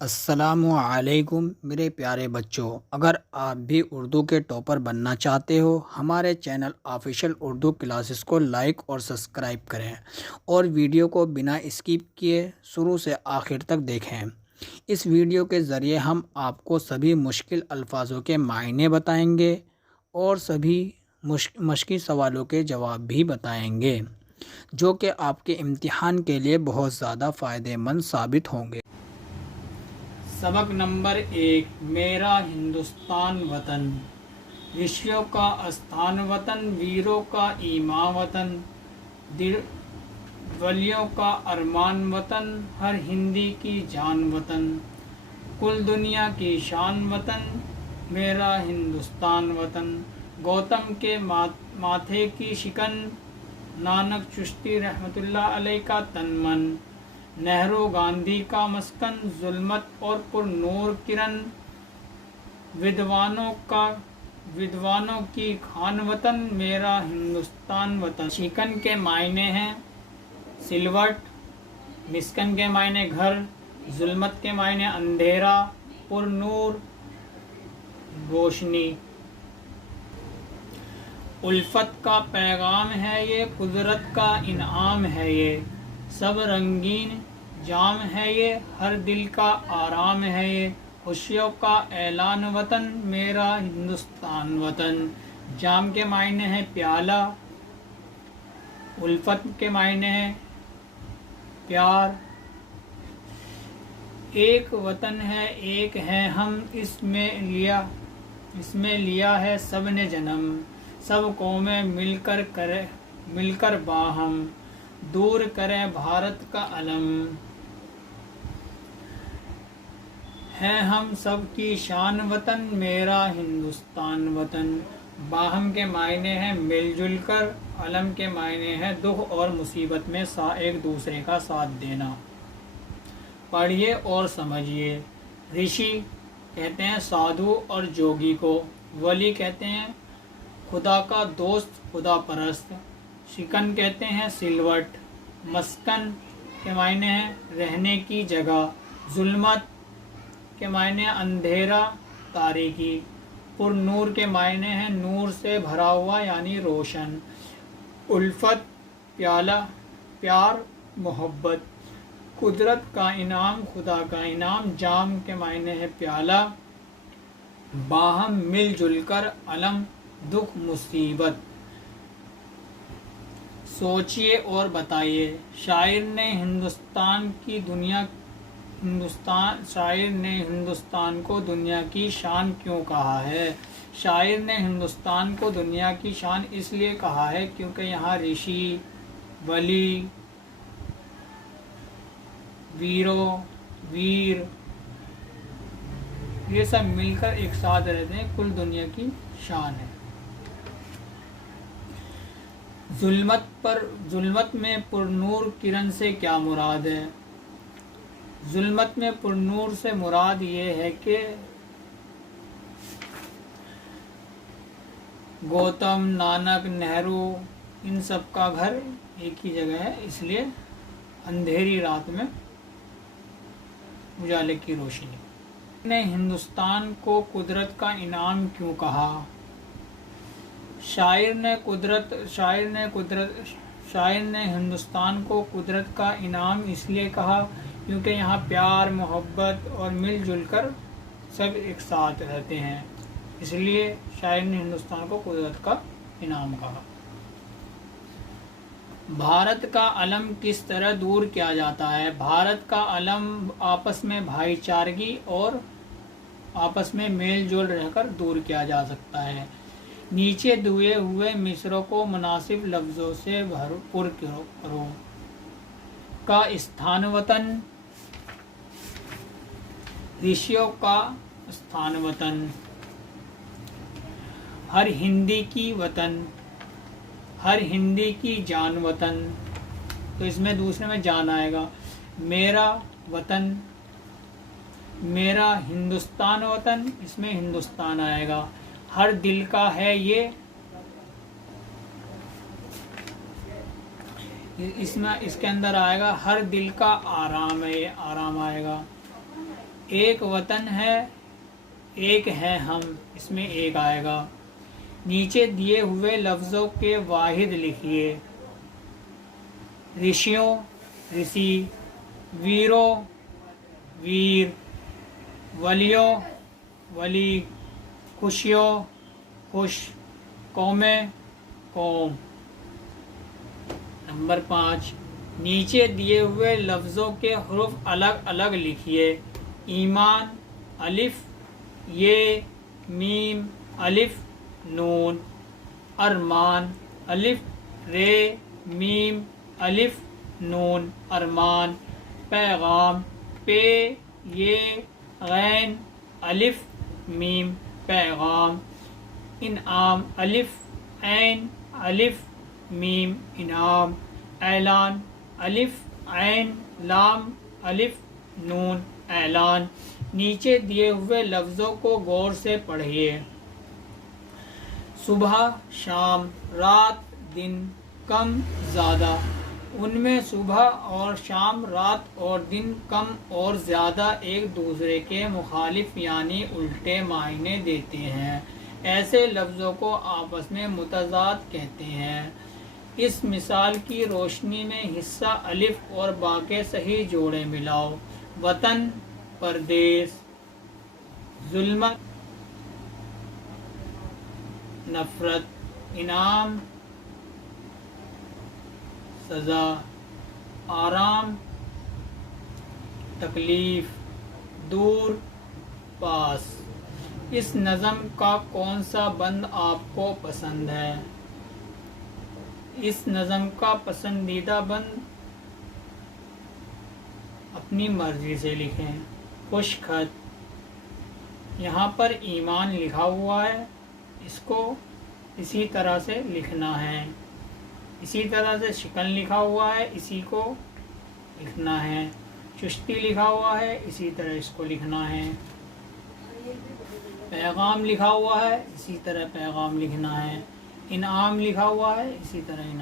السلام علیکم میرے پیارے بچوں، اگر آپ بھی اردو کے ٹاپر بننا چاہتے ہو ہمارے چینل آفیشیل اردو کلاسز کو لائک اور سبسکرائب کریں اور ویڈیو کو بنا اسکپ کیے شروع سے آخر تک دیکھیں۔ اس ویڈیو کے ذریعے ہم آپ کو سبھی مشکل الفاظوں کے معنی بتائیں گے اور سبھی مشکل سوالوں کے جواب بھی بتائیں گے، جو کہ آپ کے امتحان کے لیے بہت زیادہ فائدہ مند ثابت ہوں گے۔ سبق نمبر 1، میرا ہندوستان وطن۔ رشیوں کا استھان وطن، ویروں کا ایماں وطن، ولیوں کا ارمان وطن، ہر ہندی کی جان وطن، کل دنیا کی شان وطن، میرا ہندوستان وطن۔ گوتم کے ماتھے کی شکن، نانک چشتی رحمۃ اللہ علیہ کا تن من، نہرو گاندھی کا مسکن، ظلمت اور پر نور کرن، ودوانوں کی خان وطن، میرا ہندوستان وطن۔ شکن کے معنی ہیں سلوٹ، مسکن کے معنی گھر، ظلمت کے معنی اندھیرا، پر نور روشنی۔ الفت کا پیغام ہے یہ، قدرت کا انعام ہے یہ، سب رنگین جام ہے یہ، ہر دل کا آرام ہے یہ، خوشیوں کا اعلان وطن، میرا ہندوستان وطن۔ جام کے معنی ہے پیالہ، الفت کے معنی ہے پیار، ایک وطن ہے ایک ہے ہم، اس میں لیا ہے سب نے جنم، سب قومیں مل کر باہم، دور کریں بھارت کا علم، ہے ہم سب کی شان وطن، میرا ہندوستان وطن۔ باہم کے معنی ہے مل جل کر، علم کے معنی ہے دکھ اور مصیبت میں ایک دوسرے کا ساتھ دینا۔ پڑھیے اور سمجھیے۔ رشی کہتے ہیں سادھو اور جوگی کو، ولی کہتے ہیں خدا کا دوست، خدا پرست، شکن کہتے ہیں سلوٹ، مسکن کے معنی ہے رہنے کی جگہ، ظلمت کے معنی اندھیرا تاریکی، پر نور کے معنی ہے نور سے بھرا ہوا یعنی روشن، الفت پیالہ پیار محبت، قدرت کا انعام خدا کا انعام، جام کے معنی ہے پیالہ، باہم مل جل کر، علم دکھ مصیبت۔ سوچئے اور بتائیے۔ شاعر نے ہندوستان کو دنیا کی شان کیوں کہا ہے؟ شاعر نے ہندوستان کو دنیا کی شان اس لیے کہا ہے کیونکہ یہاں رشی، ولی، ویر یہ سب مل کر ایک ساتھ رہتے ہیں، کل دنیا کی شان ہے۔ ظلمت میں پر نور کرن سے کیا مراد ہے؟ ظلمت میں پر نور سے مراد یہ ہے کہ گوتم، نانک، نہرو ان سب کا گھر ایک ہی جگہ ہے، اس لیے اندھیری رات میں اجالے کی روشنی۔ نے ہندوستان کو قدرت کا انعام کیوں کہا؟ شاعر نے ہندوستان کو قدرت کا انعام اس لیے کہا کیونکہ یہاں پیار، محبت اور مل جل کر سب ایک ساتھ رہتے ہیں، اس لیے شاعر نے ہندوستان کو قدرت کا انعام کہا۔ بھارت کا علم کس طرح دور کیا جاتا ہے؟ بھارت کا علم آپس میں بھائی چارگی اور آپس میں میل جول رہ کر دور کیا جا سکتا ہے۔ نیچے دیے ہوئے مصرعوں کو مناسب لفظوں سے پر کرو۔ کا استھان وطن، رشیوں کا استھان وطن، ہر ہندی کی وطن، ہر ہندی کی جان وطن، تو اس میں دوسرے میں جان آئے گا، میرا وطن، میرا ہندوستان وطن، اس میں ہندوستان آئے گا، ہر دل کا ہے یہ، اس کے اندر آئے گا ہر دل کا آرام ہے، یہ آرام آئے گا، ایک وطن ہے ایک ہے ہم، اس میں ایک آئے گا۔ نیچے دیے ہوئے لفظوں کے واحد لکھیے۔ رشیوں رشی، ویروں ویر، ولیوں ولی، خوشیوں خوش، قومیں قوم۔ نمبر 5، نیچے دیے ہوئے لفظوں کے حروف الگ الگ لکھیے۔ ایمان الف یہ، میم الف نون، ارمان الف رے میم الف نون ارمان، پیغام پے یہ غین الف میم پیغام، انعام الف عین الف میم انعام، اعلان الف عین لام الف نون اعلان۔ نیچے دیے ہوئے لفظوں کو غور سے پڑھیے۔ صبح شام، رات دن، کم زیادہ۔ ان میں صبح اور شام، رات اور دن، کم اور زیادہ ایک دوسرے کے مخالف یعنی الٹے معنی دیتے ہیں۔ ایسے لفظوں کو آپس میں متضاد کہتے ہیں۔ اس مثال کی روشنی میں حصہ الف اور با کے صحیح جوڑے ملاؤ۔ وطن پردیس، ظلمت نفرت، انعام سزا، آرام تکلیف، دور پاس۔ اس نظم کا کون سا بند آپ کو پسند ہے؟ اس نظم کا پسندیدہ بند اپنی مرضی سے لکھیں۔ خوش خط، یہاں پر ایمان لکھا ہوا ہے، اس کو اسی طرح سے لکھنا ہے۔ اسی طرح سے شکن لکھا ہوا ہے، اسی کو لکھنا ہے۔ چشتی لکھا ہوا ہے، اسی طرح اس کو لکھنا ہے۔ پیغام لکھا ہوا ہے، اسی طرح پیغام لکھنا ہے۔ انعام لکھا ہوا ہے، اسی طرح انعام